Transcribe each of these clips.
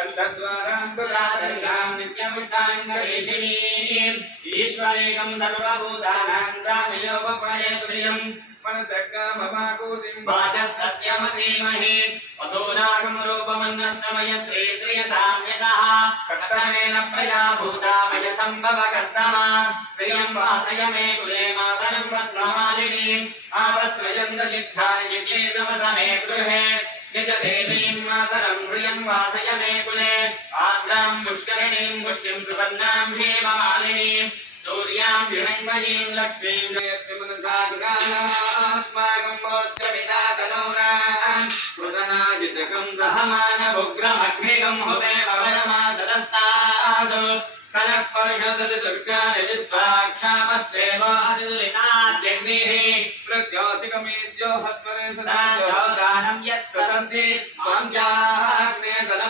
गृहात् गन्धद्वाराम् गरीषिणीम् ईश्वरेकम् सर्वभूतानाम् रामयोपपये श्रियम् मनसक्काममाकूतिम् वाचः सत्यमसीमहि वसूनागमरूपमन्नस्तमय श्री श्रियताम् यशः कर्तमेन प्रजा भूतामय सम्भव कर्तमा श्रियम् वासय मे कुले मातरम् पद्ममालिनीम् आपस्त्रयम् दलिद्धाय निकेतमसमे गृहे निजदेवीम् मातरम् वासय मे कुले आद्राम् पुष्करणीम् पुष्टिम् सुवर्णाम् हेममालिनीम् सूर्याम् हिरण्मयीम् लक्ष्मीम् जयत्रिमनसागुणास्माकम् मोद्यमिता तनूनाम् कृतनाजितकम् सहमानमुग्रमग्निकम् हुमे पवनमासदस्ताद् सनः परिषदति विश्वाक्षामद्देवादिदुरिताद्यग्निः प्रत्योषिकमेद्यो हस्मरे सदा चौदानम् यत् सदन्ति स्वाम्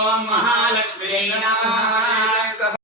ఓం మహాలక్ష్మి